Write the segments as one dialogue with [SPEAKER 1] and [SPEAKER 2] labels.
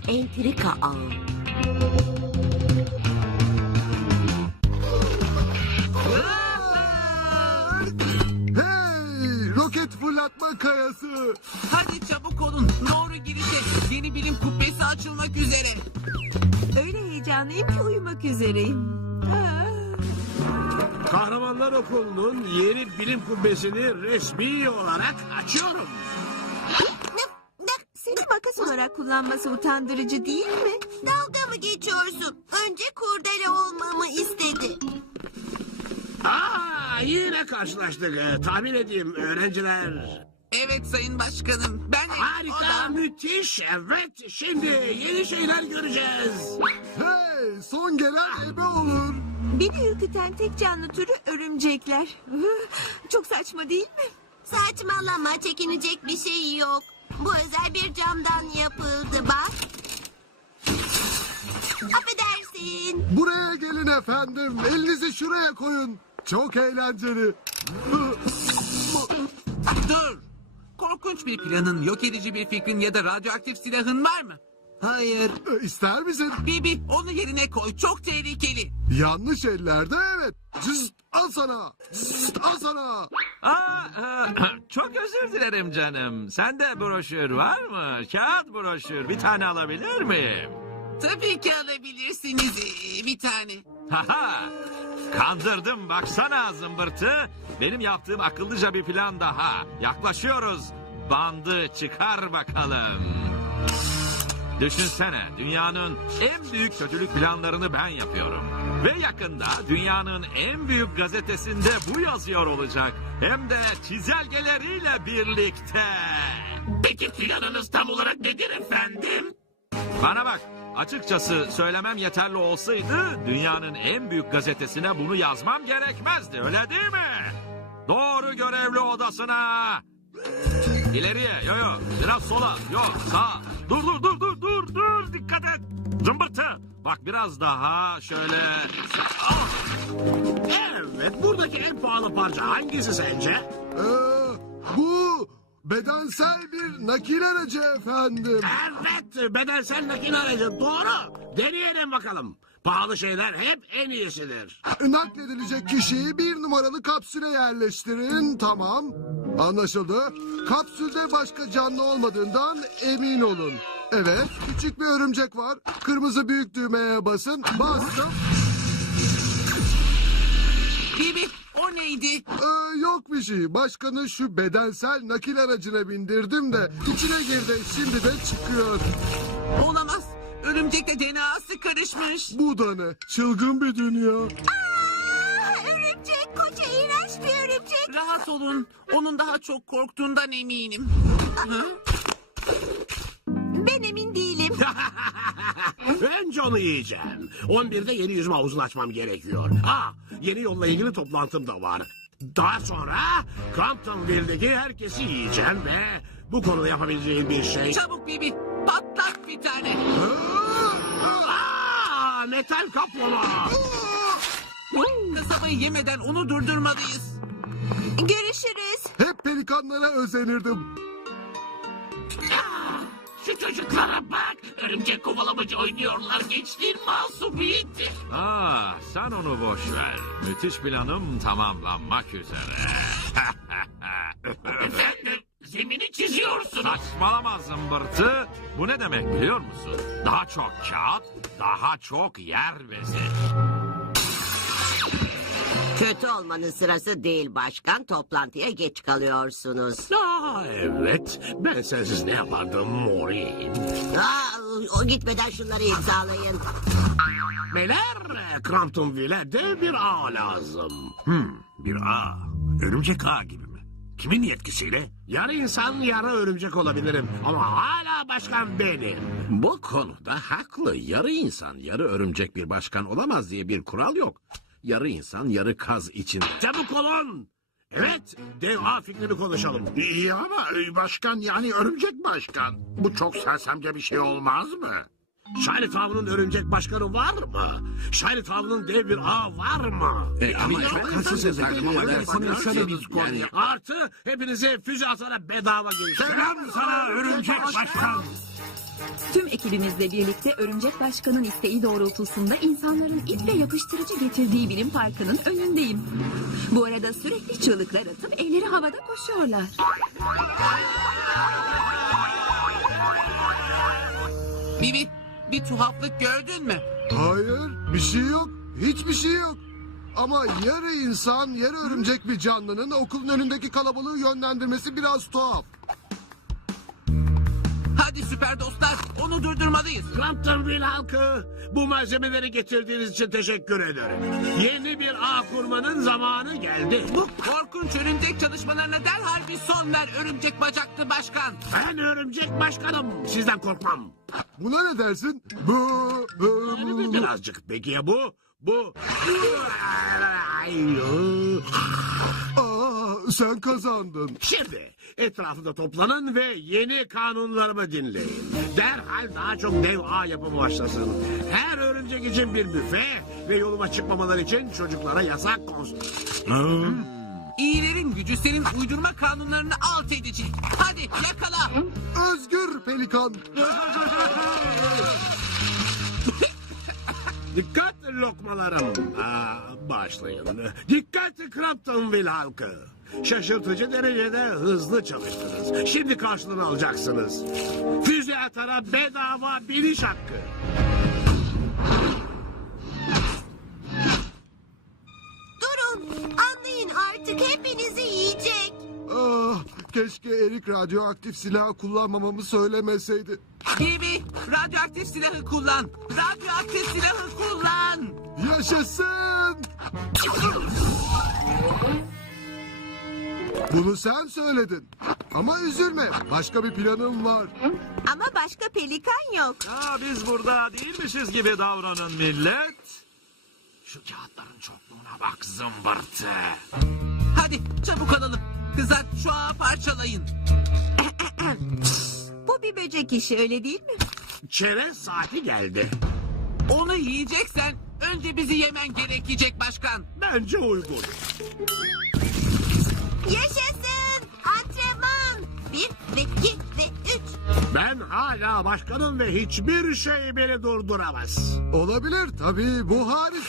[SPEAKER 1] entrika ağı.
[SPEAKER 2] Hey! Roket fırlatma kayası.
[SPEAKER 3] Hadi çabuk olun. Doğru gidecek. Yeni bilim kubbesi açılmak üzere.
[SPEAKER 4] Öyle heyecanlıyım ki uyumak üzereyim.
[SPEAKER 5] Kahramanlar Okulu'nun yeni bilim kubbesini resmi olarak açıyorum.
[SPEAKER 4] Seni makas olarak kullanması utandırıcı değil mi?
[SPEAKER 1] Dalga mı geçiyorsun? Önce kurdele olmamı istedi.
[SPEAKER 5] Yine karşılaştık. Tahmin edeyim öğrenciler.
[SPEAKER 3] Evet sayın başkanım. Ben de...
[SPEAKER 5] Harika, müthiş. Evet, şimdi yeni şeyler göreceğiz.
[SPEAKER 2] Hey! Son gelen ebe olur.
[SPEAKER 4] Beni ürküten tek canlı türü örümcekler. Çok saçma değil mi?
[SPEAKER 1] Saçmalama, çekinecek bir şey yok. Bu özel bir camdan yapıldı bak. Affedersin.
[SPEAKER 2] Buraya gelin efendim. Elinizi şuraya koyun. Çok eğlenceli.
[SPEAKER 3] Dur. Korkunç bir planın, yok edici bir fikrin ya da radyoaktif silahın var mı? Hayır.
[SPEAKER 2] İster misin?
[SPEAKER 3] Bibi onu yerine koy. Çok tehlikeli.
[SPEAKER 2] Yanlış ellerde evet. Cızt, al sana. Cızt, al sana.
[SPEAKER 6] Çok özür dilerim canım. Sende broşür var mı? Kağıt broşür. Bir tane alabilir miyim?
[SPEAKER 3] Tabii ki alabilirsiniz bir tane.
[SPEAKER 6] Haha. Kandırdım baksana zımbırtı. Benim yaptığım akıllıca bir plan daha. Yaklaşıyoruz. Bandı çıkar bakalım. Düşünsene dünyanın en büyük kötülük planlarını ben yapıyorum. Ve yakında dünyanın en büyük gazetesinde bu yazıyor olacak. Hem de çizelgeleriyle birlikte.
[SPEAKER 5] Peki planınız tam olarak nedir efendim?
[SPEAKER 6] Bana bak, açıkçası söylemem yeterli olsaydı dünyanın en büyük gazetesine bunu yazmam gerekmezdi, öyle değil mi? Doğru görevli odasına. İleriye, yo, biraz sola, yok, sağ. Dur, dikkat et. Zımbırtı, bak biraz daha şöyle. Ah!
[SPEAKER 5] Evet, buradaki en pahalı parça hangisi sence?
[SPEAKER 2] Bu bedensel bir nakil aracı efendim.
[SPEAKER 5] Evet, bedensel nakil aracı. Doğru. Deneyelim bakalım. Pahalı şeyler hep en iyisidir.
[SPEAKER 2] Nakledilecek kişiyi 1 numaralı kapsüle yerleştirin. Tamam. Anlaşıldı. Kapsülde başka canlı olmadığından emin olun. Evet, küçük bir örümcek var. Kırmızı büyük düğmeye basın. Bastım.
[SPEAKER 3] Bibi o neydi?
[SPEAKER 2] Yok bir şey. Başkanı şu bedensel nakil aracına bindirdim de içine girdi. Şimdi de çıkıyor.
[SPEAKER 3] Olamaz. Örümcekle DNA'sı karışmış.
[SPEAKER 2] Bu da ne? Çılgın bir dünya.
[SPEAKER 1] Örümcek, koca iğrenç bir örümcek.
[SPEAKER 3] Rahat olun. Onun daha çok korktuğundan eminim.
[SPEAKER 1] Ben emin değilim.
[SPEAKER 5] Önce onu yiyeceğim. 11'de yeni yüzme havuzunu açmam gerekiyor. Yeni yolla ilgili toplantım da var. Daha sonra Comptonville'deki herkesi yiyeceğim ve bu konuda yapabileceğim bir şey...
[SPEAKER 3] Çabuk Bibi. Patlat bir tane.
[SPEAKER 5] Metal kaplama.
[SPEAKER 3] Kasabayı yemeden onu durdurmalıyız.
[SPEAKER 1] Görüşürüz.
[SPEAKER 2] Hep pelikanlara özenirdim.
[SPEAKER 5] Şu çocuklara bak. Örümcek kovalamacı oynuyorlar. Gençliğin masumiyeti.
[SPEAKER 6] Sen onu boş ver. Müthiş planım tamamlanmak üzere.
[SPEAKER 5] Efendim, zemini çiziyorsunuz.
[SPEAKER 6] Saçmalama zımbırtı. Bu ne demek biliyor musun? Daha çok kağıt, daha çok yer bezi.
[SPEAKER 1] Kötü olmanın sırası değil başkan. Toplantıya geç kalıyorsunuz.
[SPEAKER 5] Evet. Ben sensiz ne yapardım Maureen?
[SPEAKER 1] O gitmeden şunları imzalayın.
[SPEAKER 5] Beyler, Comptonville'e de bir ağ lazım. Bir ağ. Örümcek ağ gibi mi? Kimin yetkisiyle? Yarı insan, yarı örümcek olabilirim. Ama hala başkan benim.
[SPEAKER 7] Bu konuda haklı. Yarı insan, yarı örümcek bir başkan olamaz diye bir kural yok. Yarı insan, yarı kaz için.
[SPEAKER 5] Çabuk olun. Evet, dev ağ fikrini konuşalım.
[SPEAKER 8] İyi ama başkan yani örümcek başkan. Bu çok sersemce bir şey olmaz mı?
[SPEAKER 5] Shiny Town'un örümcek başkanı var mı? Shiny Town'un dev bir ağ var mı?
[SPEAKER 7] Ama
[SPEAKER 5] Artı hepinize füze atana bedava gelir.
[SPEAKER 8] Selam sana örümcek başkan.
[SPEAKER 9] Tüm ekibimizle birlikte Örümcek Başkan'ın isteği doğrultusunda insanların ip ve yapıştırıcı getirdiği bilim parkının önündeyim. Bu arada sürekli çığlıklar atıp elleri havada koşuyorlar.
[SPEAKER 3] Bibi, bir tuhaflık gördün mü?
[SPEAKER 2] Hayır, bir şey yok. Hiçbir şey yok. Ama yarı insan, yarı örümcek bir canlının okulun önündeki kalabalığı yönlendirmesi biraz tuhaf.
[SPEAKER 3] Hadi süper dostlar, onu durdurmalıyız.
[SPEAKER 5] Cramptonville halkı, bu malzemeleri getirdiğiniz için teşekkür ederim. Yeni bir ağ kurmanın zamanı geldi.
[SPEAKER 3] Bu korkunç örümcek çalışmalarına derhal bir son ver örümcek bacaklı başkan.
[SPEAKER 5] Ben örümcek başkanım, sizden korkmam.
[SPEAKER 2] Buna ne dersin?
[SPEAKER 5] Birazcık peki ya bu? Bu...
[SPEAKER 2] Aa, sen kazandın.
[SPEAKER 5] Şimdi etrafında toplanın ve yeni kanunlarımı dinleyin. Derhal daha çok dev ağ yapımı başlasın. Her örümcek için bir büfe ve yoluma çıkmamaları için çocuklara yasak konsun.
[SPEAKER 3] İyilerin gücü senin uydurma kanunlarını alt edecek. Hadi yakala.
[SPEAKER 2] Özgür pelikan.
[SPEAKER 5] Dikkat lokmalarım. Başlayın. Dikkat Cramptonville halkı. Şaşırtıcı derecede hızlı çalıştınız. Şimdi karşılığını alacaksınız. Füze atara bedava biniş hakkı.
[SPEAKER 1] Durun, anlayın artık hepinizi yiyecek.
[SPEAKER 2] Ah, keşke Erik radyoaktif silah kullanmamamı söylemeseydi.
[SPEAKER 3] Bibi, radyoaktif silahı kullan. Radyoaktif silahı kullan.
[SPEAKER 2] Yaşasın! Bunu sen söyledin. Ama üzülme, başka bir planım var.
[SPEAKER 4] Ama başka pelikan yok.
[SPEAKER 6] Biz burada değilmişiz gibi davranın millet. Şu kağıtların çokluğuna bak zımbırtı.
[SPEAKER 3] Hadi çabuk alalım. Kızlar şu ağı parçalayın.
[SPEAKER 4] Bu bir böcek işi, öyle değil mi?
[SPEAKER 5] Çerez saati geldi.
[SPEAKER 3] Onu yiyeceksen önce bizi yemen gerekecek başkan.
[SPEAKER 5] Bence uygun.
[SPEAKER 1] Yaşasın! Antrenman! 1 ve 2 ve 3.
[SPEAKER 5] Ben hala başkanım ve hiçbir şey beni durduramaz.
[SPEAKER 2] Olabilir tabii, bu hariç.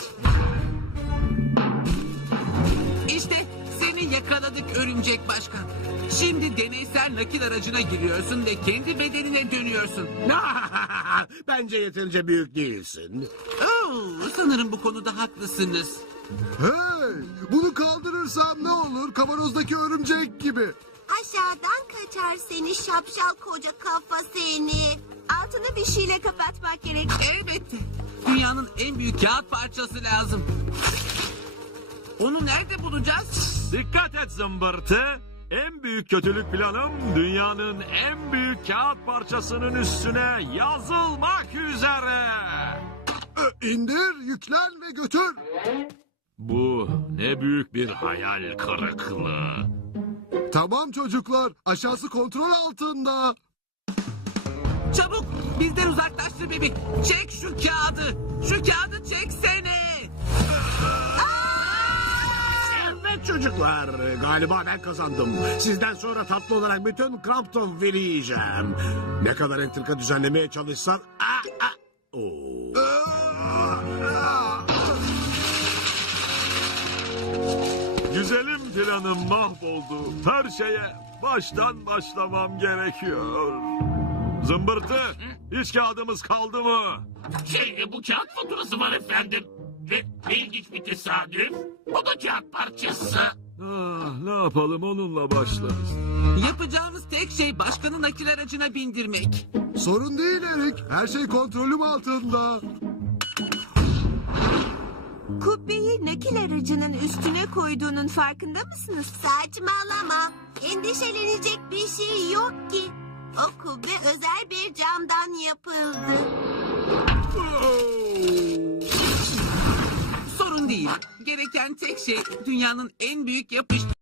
[SPEAKER 3] İşte seni yakaladık örümcek başkan. Şimdi deneysel nakil aracına giriyorsun ve kendi bedenine dönüyorsun.
[SPEAKER 5] Bence yeterince büyük değilsin.
[SPEAKER 3] Sanırım bu konuda haklısınız.
[SPEAKER 2] Hey, bunu kaldırırsam ne olur? Kavanozdaki örümcek gibi.
[SPEAKER 1] Aşağıdan kaçar seni şapşal koca kafa seni.
[SPEAKER 4] Altını bir şeyle kapatmak gerek.
[SPEAKER 3] Elbette. Dünyanın en büyük kağıt parçası lazım. Onu nerede bulacağız?
[SPEAKER 6] Dikkat et zımbırtı. En büyük kötülük planım dünyanın en büyük kağıt parçasının üstüne yazılmak üzere.
[SPEAKER 2] İndir, yüklen ve götür.
[SPEAKER 6] Bu ne büyük bir hayal kırıklığı.
[SPEAKER 2] Tamam çocuklar, aşağısı kontrol altında.
[SPEAKER 3] Çabuk bizden uzaklaştır Bibi. Çek şu kağıdı. Şu kağıdı çeksene.
[SPEAKER 5] Evet çocuklar, galiba ben kazandım. Sizden sonra tatlı olarak bütün Cramptonville'i yiyeceğim. Ne kadar entrika düzenlemeye çalışsan...
[SPEAKER 6] Güzelim planım mahvoldu. Her şeye baştan başlamam gerekiyor. Zımbırtı, hiç kağıdımız kaldı mı?
[SPEAKER 5] Bu kağıt faturası var efendim. Ve ilginç bir tesadüf. O da kağıt parçası.
[SPEAKER 6] Ne yapalım onunla başlarız.
[SPEAKER 3] Yapacağımız tek şey başkanı nakil aracına bindirmek.
[SPEAKER 2] Sorun değil Erik, her şey kontrolüm altında.
[SPEAKER 4] Kubbeyi nakil aracının üstüne koyduğunun farkında mısınız?
[SPEAKER 1] Saçmalama. Endişelenecek bir şey yok ki. O kubbe özel bir camdan yapıldı.
[SPEAKER 3] Sorun değil. Gereken tek şey dünyanın en büyük yapış...